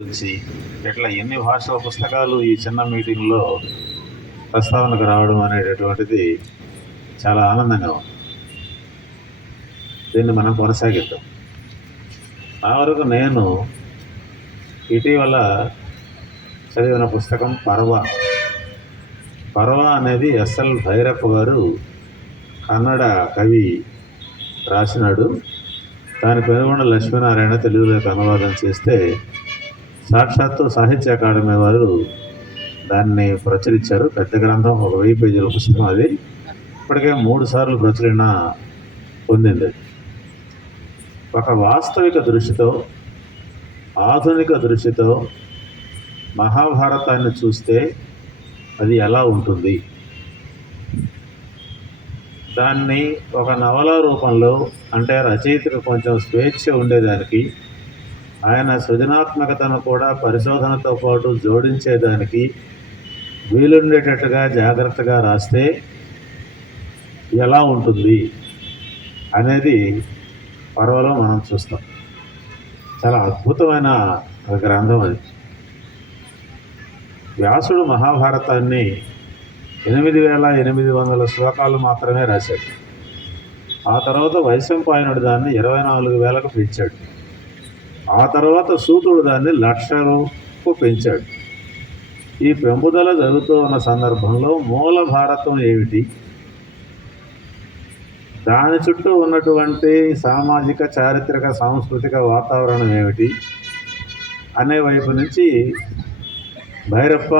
గురించి ఇట్లా ఎన్ని భాషల పుస్తకాలు ఈ చిన్న మీటింగ్లో ప్రస్తావనకు రావడం అనేటటువంటిది చాలా ఆనందంగా ఉంది. దీన్ని మనం కొనసాగిద్దాం. ఆ వరకు నేను ఇటీవల చదివిన పుస్తకం పర్వ అనేది ఎస్ఎల్ భైరప్ప గారు కన్నడ కవి రాసినాడు. దాని పెనుగొండ లక్ష్మీనారాయణ తెలుగులోకి అనువాదం చేస్తే సాక్షాత్తు సాహిత్య అకాడమీ వారు దాన్ని ప్రచురించారు. పెద్ద గ్రంథం, 1000 పేజీల పుస్తకం. అది ఇప్పటికే 3 సార్లు ప్రచురణ పొందింది. ఒక వాస్తవిక దృష్టితో, ఆధునిక దృష్టితో మహాభారతాన్ని చూస్తే అది ఎలా ఉంటుంది, దాన్ని ఒక నవల రూపంలో, అంటే రచయితకు కొంచెం స్వేచ్ఛ ఉండేదానికి, ఆయన సృజనాత్మకతను కూడా పరిశోధనతో పాటు జోడించేదానికి వీలుండేటట్టుగా జాగ్రత్తగా రాస్తే ఎలా ఉంటుంది అనేది పర్వలో మనం చూస్తాం. చాలా అద్భుతమైన గ్రంథం అది. వ్యాసుడు మహాభారతాన్ని 8800 శ్లోకాలు మాత్రమే రాశాడు. ఆ తర్వాత వైశంపాయనుడు దాన్ని 24,000కు పెంచాడు. ఆ తర్వాత సూతుడు దాన్ని 1,00,000కు పెంచాడు. ఈ పెంపుదల జరుగుతూ ఉన్న సందర్భంలో మూల భారతం ఏమిటి, దాని చుట్టూ ఉన్నటువంటి సామాజిక, చారిత్రక, సాంస్కృతిక వాతావరణం ఏమిటి అనే వైపు నుంచి భైరప్ప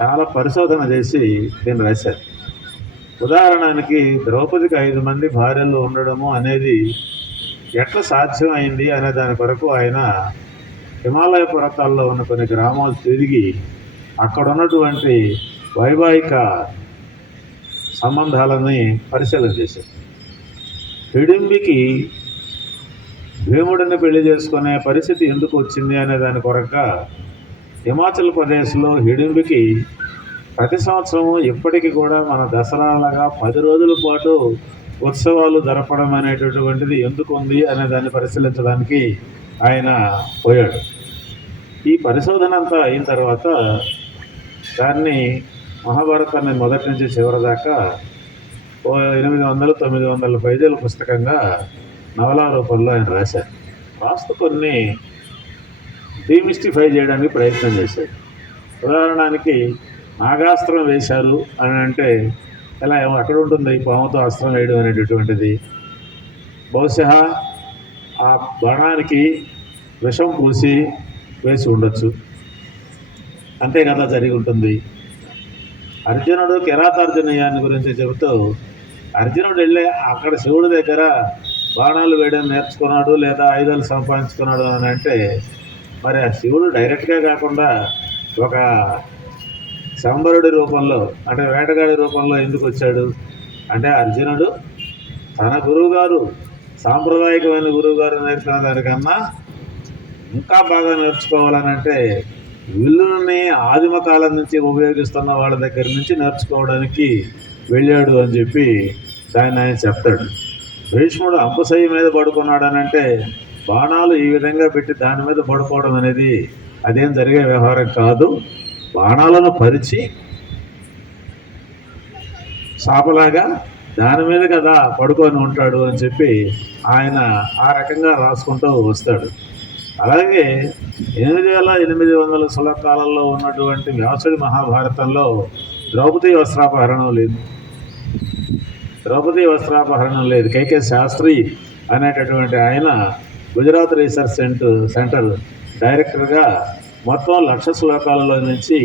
చాలా పరిశోధన చేసి దీన్ని రాశారు. ఉదాహరణకి ద్రౌపదికి 5 మంది భార్యలు ఉండడము అనేది ఎట్లా సాధ్యం అయింది అనే దాని కొరకు ఆయన హిమాలయ పర్వతాల్లో ఉన్న కొన్ని గ్రామాలు తిరిగి అక్కడ ఉన్నటువంటి వైవాహిక సంబంధాలని పరిశీలన చేశారు. హిడింబికి భీముడిని పెళ్లి చేసుకునే పరిస్థితి ఎందుకు వచ్చింది అనే దాని కొరక హిమాచల్ ప్రదేశ్లో హిడింబికి ప్రతి సంవత్సరము ఇప్పటికీ కూడా మన దసరాలాగా 10 రోజుల పాటు ఉత్సవాలు జరపడం అనేటటువంటిది ఎందుకు ఉంది అనే దాన్ని పరిశీలించడానికి ఆయన పోయాడు. ఈ పరిశోధన అంతా అయిన తర్వాత దాన్ని మహాభారతాన్ని మొదటి నుంచి చివరి దాకా 800-900 పేజీల పుస్తకంగా నవలా రూపంలో ఆయన రాశారు. రాస్తూ కొన్ని డీమిస్టిఫై చేయడానికి ప్రయత్నం చేశారు. ఉదాహరణకి నాగాస్త్రం వేశారు అని అంటే ఎలా అక్కడ ఉంటుంది పాముతో అస్త్రం వేయడం అనేటటువంటిది. బహుశా ఆ బాణానికి విషం పూసి వేసి ఉండొచ్చు, అంతే కదా జరిగి ఉంటుంది. అర్జునుడు కిరాతార్జునీయాన్ని గురించి చెబుతూ అర్జునుడు వెళ్ళే అక్కడ శివుడి దగ్గర బాణాలు వేయడం నేర్చుకున్నాడు లేదా ఆయుధాలు సంపాదించుకున్నాడు అని అంటే, మరి ఆ శివుడు డైరెక్ట్గా కాకుండా ఒక శంబరుడి రూపంలో, అంటే వేటగాడి రూపంలో ఎందుకు వచ్చాడు అంటే, అర్జునుడు తన గురువుగారు, సాంప్రదాయకమైన గురువుగారు నేర్చుకున్న దానికన్నా ఇంకా బాగా నేర్చుకోవాలని అంటే విల్లుని ఆదిమ కాలం నుంచి ఉపయోగిస్తున్న వాళ్ళ దగ్గర నుంచి నేర్చుకోవడానికి వెళ్ళాడు అని చెప్పి దాన్ని ఆయన చెప్తాడు. భీష్ముడు అంకుశయ్య మీద పడుకున్నాడనంటే బాణాలు ఈ విధంగా పెట్టి దాని మీద పడుకోవడం అనేది అదేం జరిగే వ్యవహారం కాదు. బాణాలను పరిచి సాపలాగా దాని మీద కదా పడుకొని ఉంటాడు అని చెప్పి ఆయన ఆ రకంగా రాసుకుంటూ వస్తాడు. అలాగే 8800 శ్లోకాలలో ఉన్నటువంటి వ్యాసుడి మహాభారతంలో ద్రౌపది వస్త్రాపహరణం లేదు. కేకే శాస్త్రి అనేటటువంటి ఆయన గుజరాత్ రీసెర్చ్ సెంటర్ డైరెక్టర్గా మొత్తం 1,00,000 శ్లోకాలలో నుంచి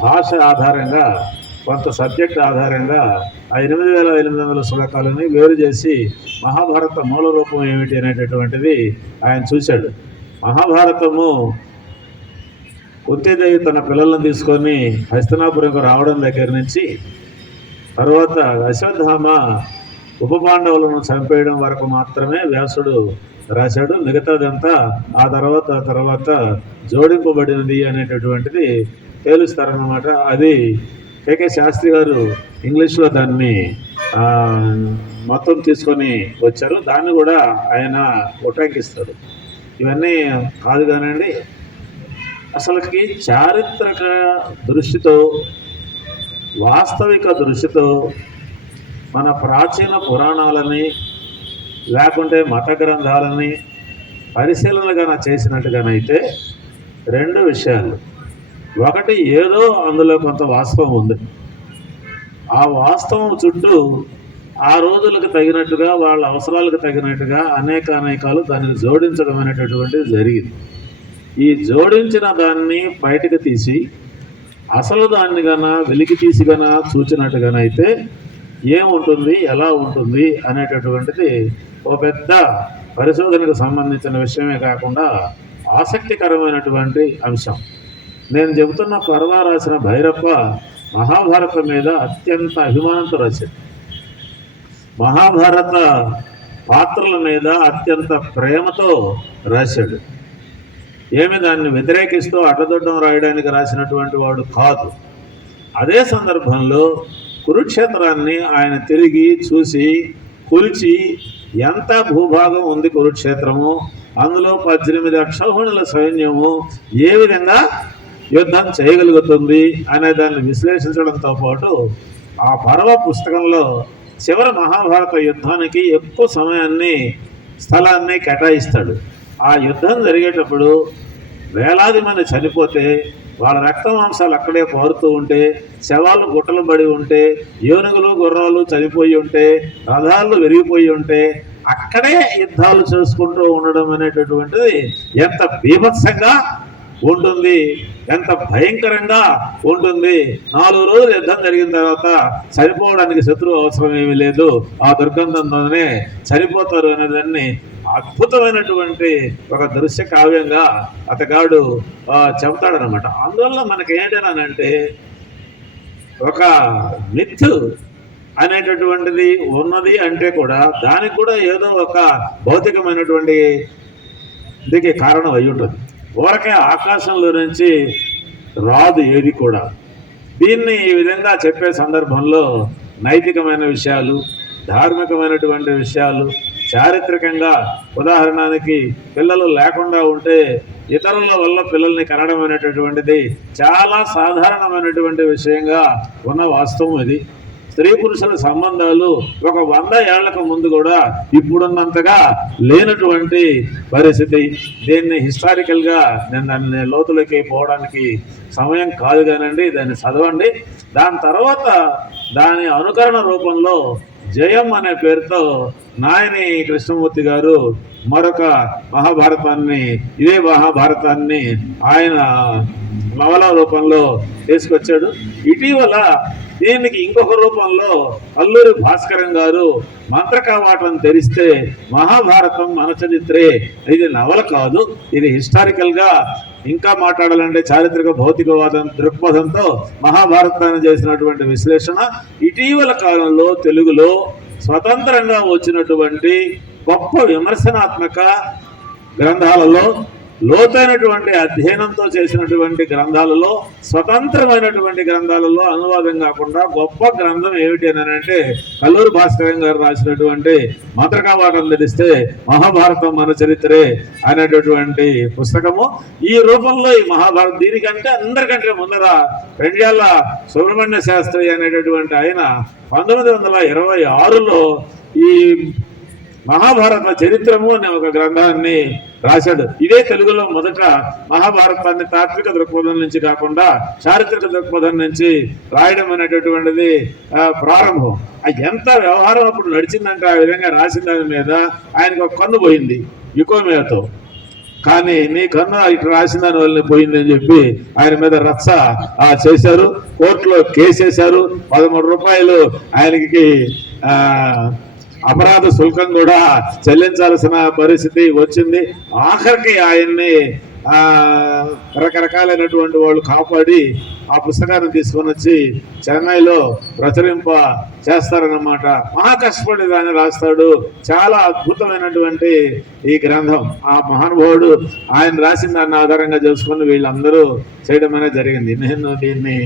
భాష ఆధారంగా, కొంత సబ్జెక్ట్ ఆధారంగా ఆ 8800 శ్లోకాలని వేరు చేసి మహాభారత మూల రూపం ఏమిటి అనేటటువంటిది ఆయన చూశాడు. మహాభారతము కుంతీదేవి తన పిల్లలను తీసుకొని హస్తినాపురంకు రావడం దగ్గర నుంచి, తర్వాత అశ్వత్థామ ఉప పాండవులను చంపేయడం వరకు మాత్రమే వ్యాసుడు రాశాడు. మిగతాదంతా ఆ తర్వాత జోడింపబడినది అనేటటువంటిది తేలుస్తారన్నమాట. అది కేకే శాస్త్రి గారు ఇంగ్లీష్లో దాన్ని మొత్తం తీసుకొని వచ్చారు. దాన్ని కూడా ఆయన ఉటంకిస్తారు. ఇవన్నీ కాదు కానండి, అసలుకి చారిత్రక దృష్టితో, వాస్తవిక దృష్టితో మన ప్రాచీన పురాణాలని లేకుంటే మత గ్రంథాలని పరిశీలనగా చేసినట్టుగానైతే రెండు విషయాలు. ఒకటి, ఏదో అందులో కొంత వాస్తవం ఉంది. ఆ వాస్తవం చుట్టూ ఆ రోజులకు తగినట్టుగా, వాళ్ళ అవసరాలకు తగినట్టుగా అనేకాలు దానిని జోడించడం అనేటటువంటిది జరిగింది. ఈ జోడించిన దాన్ని బయటకు తీసి అసలు దాన్ని వెలికి తీసి చూచినట్టుగానైతే ఏముంటుంది, ఎలా ఉంటుంది అనేటటువంటిది ఒక పెద్ద పరిశోధనకు సంబంధించిన విషయమే కాకుండా ఆసక్తికరమైనటువంటి అంశం. నేను చెబుతున్న పర్వ రాసిన భైరప్ప మహాభారతం మీద అత్యంత అభిమానంతో రాశాడు. మహాభారత పాత్రల మీద అత్యంత ప్రేమతో రాశాడు. ఏమి దాన్ని వ్యతిరేకిస్తూ అడ్డదొడ్డం రాయడానికి రాసినటువంటి వాడు కాదు. అదే సందర్భంలో కురుక్షేత్రాన్ని ఆయన తిరిగి చూసి కొలిచి ఎంత భూభాగం ఉంది కురుక్షేత్రము, అందులో 18 అక్షౌహిణుల సైన్యము ఏ విధంగా యుద్ధం చేయగలుగుతుంది అనే దాన్ని విశ్లేషించడంతో పాటు ఆ పర్వ పుస్తకంలో చివరి మహాభారత యుద్ధానికి ఎక్కువ సమయాన్ని, స్థలాన్ని కేటాయిస్తాడు. ఆ యుద్ధం జరిగేటప్పుడు వేలాది మంది చనిపోతే, వాళ్ళ రక్త మాంసాలు అక్కడే పారుతూ ఉంటే, శవాలు గుట్టలు పడి ఉంటే, ఏనుగులు గుర్రాలు చనిపోయి ఉంటే, రథాలు విరిగిపోయి ఉంటే, అక్కడే యుద్ధాలు చేసుకుంటూ ఉండడం అనేటటువంటిది ఎంత బీభత్సంగా ఉంటుంది, ఎంత భయంకరంగా ఉంటుంది. 4 రోజులు యుద్ధం జరిగిన తర్వాత చనిపోవడానికి శత్రువు అవసరం ఏమీ లేదు, ఆ దుర్గంధంతోనే చనిపోతారు అనేదాన్ని అద్భుతమైనటువంటి ఒక దృశ్య కావ్యంగా అతగాడు చెబుతాడనమాట. అందువల్ల మనకి ఏంటనంటే ఒక మిత్ అనేటటువంటిది ఉన్నది అంటే కూడా దానికి కూడా ఏదో ఒక భౌతికమైనటువంటి దీనికి కారణం అయి ఉంటుంది. ఊరకే ఆకాశంలో నుంచి రాదు ఏది కూడా. దీన్ని ఈ విధంగా చెప్పే సందర్భంలో నైతికమైన విషయాలు, ధార్మికమైనటువంటి విషయాలు, చారిత్రకంగా ఉదాహరణకి పిల్లలు లేకుండా ఉంటే ఇతరుల వల్ల పిల్లల్ని కనడం అనేటటువంటిది చాలా సాధారణమైనటువంటి విషయంగా ఉన్న వాస్తవం ఇది. స్త్రీ పురుషుల సంబంధాలు ఒక 100 ఏళ్లకు ముందు కూడా ఇప్పుడున్నంతగా లేనటువంటి పరిస్థితి. దీన్ని హిస్టారికల్గా నేను దాన్ని లోతులకి పోవడానికి సమయం కాదు కానండి, దాన్ని చదవండి. దాని తర్వాత దాని అనుకరణ రూపంలో జయం అనే పేరుతో నాయని కృష్ణమూర్తి గారు మరొక మహాభారతాన్ని, ఇదే మహాభారతాన్ని ఆయన నవల రూపంలో తీసుకొచ్చాడు. ఇటీవల దీనికి ఇంకొక రూపంలో అల్లూరి భాస్కరం గారు మంత్రకావాటం తెరిస్తే మహాభారతం మన చరిత్రే, ఇది నవల కాదు, ఇది హిస్టారికల్గా ఇంకా మాట్లాడాలంటే చారిత్రక భౌతికవాదం దృక్పథంతో మహాభారతాన్ని చేసినటువంటి విశ్లేషణ ఇటీవల కాలంలో తెలుగులో స్వతంత్రంగా వచ్చినటువంటి గొప్ప విమర్శనాత్మక గ్రంథాలలో, లోతైనటువంటి అధ్యయనంతో చేసినటువంటి గ్రంథాలలో, స్వతంత్రమైనటువంటి గ్రంథాలలో అనువాదం కాకుండా గొప్ప గ్రంథం ఏమిటి అని అంటే అల్లూరి భాస్కరం గారు రాసినటువంటి మంత్రకావాటం తెలిస్తే మహాభారతం మన చరిత్రే అనేటటువంటి పుస్తకము. ఈ రూపంలో ఈ మహాభారతం, దీనికంటే అందరికంటే ముందర పెండ్యాల సుబ్రహ్మణ్య శాస్త్రి అనేటటువంటి ఆయన 1926లో ఈ మహాభారత చరిత్రము అనే ఒక గ్రంథాన్ని రాశాడు. ఇదే తెలుగులో మొదట మహాభారతాన్ని తాత్విక దృక్పథం నుంచి కాకుండా చారిత్రక దృక్పథం నుంచి రాయడం అనేటటువంటిది ప్రారంభం. ఎంత వ్యవహారం అప్పుడు నడిచిందంటే ఆ విధంగా రాసిన దాని మీద ఆయనకు ఒక కన్ను పోయింది యుకోమేతో. కానీ నీ కన్ను ఇటు రాసిన దాని వల్ల పోయింది అని చెప్పి ఆయన మీద రచ్చ చేశారు, కోర్టులో కేసేశారు. 13 రూపాయలు ఆయనకి అపరాధ శుల్కం కూడా చెల్లించాల్సిన పరిస్థితి వచ్చింది. ఆఖరికి ఆయన్ని రకరకాలైనటువంటి వాళ్ళు కాపాడి ఆ పుస్తకాన్ని తీసుకొని వచ్చి చెన్నైలో ప్రచురింప చేస్తారన్నమాట. మహా కష్టపడి దాన్ని రాస్తాడు. చాలా అద్భుతమైనటువంటి ఈ గ్రంథం. ఆ మహానుభావుడు ఆయన రాసిన దాన్ని ఆధారంగా చేసుకుని వీళ్ళందరూ చేయడం అనేది జరిగింది. నేను దీన్ని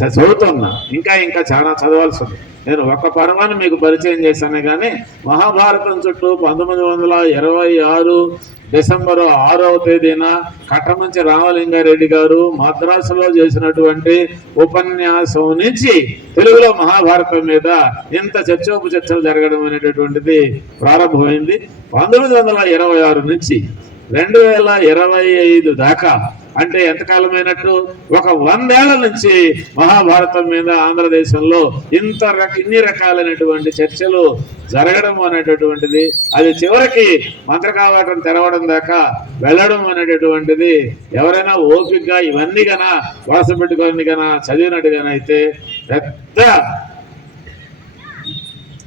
చదువుతున్నా, ఇంకా చాలా చదవాల్సి ఉంది. నేను ఒక పర్వాన్ని మీకు పరిచయం చేశాను కానీ మహాభారతం చుట్టూ 1926 డిసెంబరు 6వ తేదీన కట్టమంచి రామలింగారెడ్డి గారు మద్రాసులో చేసినటువంటి ఉపన్యాసం నుంచి తెలుగులో మహాభారతం మీద ఇంత చర్చోపచర్చలు జరగడం అనేటటువంటిది ప్రారంభమైంది. 1926 నుంచి 2025 దాకా, అంటే ఎంతకాలమైనట్టు, ఒక 100 ఏళ్ల నుంచి మహాభారతం మీద ఆంధ్రదేశంలో ఇన్ని రకాలైనటువంటి చర్చలు జరగడం అనేటటువంటిది, అది చివరికి మంత్రకావాటం తెరవడం దాకా వెళ్ళడం అనేటటువంటిది ఎవరైనా ఓపికగా ఇవన్నీ గనా వలస పెట్టుకొని గనా చదివినట్టుగానైతే పెద్ద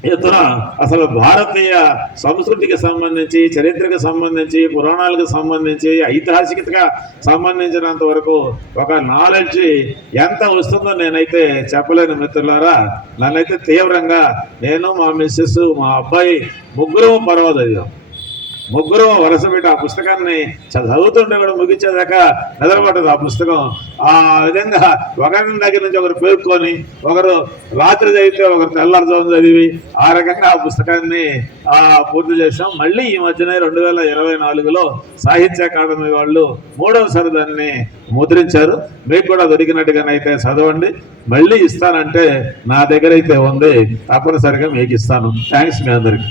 ఎత్తున అసలు భారతీయ సంస్కృతికి సంబంధించి, చరిత్రకు సంబంధించి, పురాణాలకు సంబంధించి, ఐతిహాసికతగా సంబంధించినంత వరకు ఒక నాలెడ్జ్ ఎంత వస్తుందో నేనైతే చెప్పలేను మిత్రులారా. నన్నైతే తీవ్రంగా, నేను, మా మిస్సెస్, మా అబ్బాయి ముగ్గురు పర్వాలేదు, ముగ్గురు వరుస పెట్టి ఆ పుస్తకాన్ని చదువుతుంటే కూడా ముగించేదాకా నిద్రపడ్డది ఆ పుస్తకం. ఆ విధంగా ఒకరి దగ్గర నుంచి ఒకరు పేర్కొని, ఒకరు రాత్రి చదివితే ఒకరు తెల్లారుజామున చదివి, ఆ రకంగా ఆ పుస్తకాన్ని పూర్తి చేసాం. మళ్ళీ ఈ మధ్యనే 2024లో సాహిత్య అకాడమీ వాళ్ళు 3వసారి దాన్ని ముద్రించారు. మీకు కూడా దొరికినట్టుగానైతే చదవండి. మళ్ళీ ఇస్తానంటే నా దగ్గర అయితే ఉంది, తప్పనిసరిగా మీకు ఇస్తాను. థ్యాంక్స్ మీ అందరికీ.